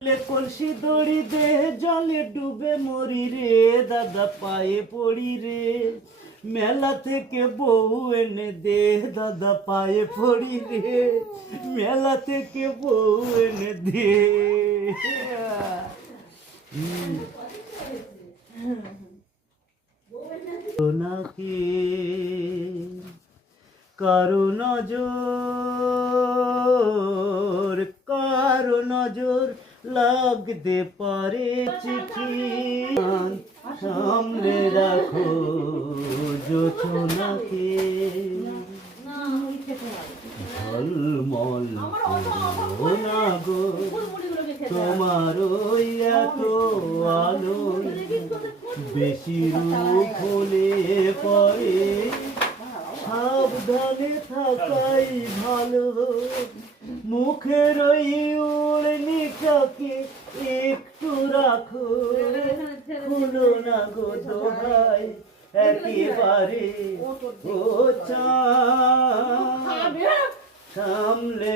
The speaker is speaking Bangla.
কলসি দড়ি দে জলে ডুবে মরি রে দাদা পায়ে পড়ি রে মেলা থেকে বউ এনে দে দাদা পায়ে পড়ি রে মেলা থেকে বউ এনে দে নাকি কারো নজর লাগতে পারে চিঠি সামনে রাখো জোছনাকে ঝলমল করো না গো তোমার ওই এত আলো বেশি রূপ হলে পরে সাবধানে থাকাই ভালো মুখের ওই উড়নিটাকে একটু রাখো খুলো না গো দোহাই একেবারে ও সামলে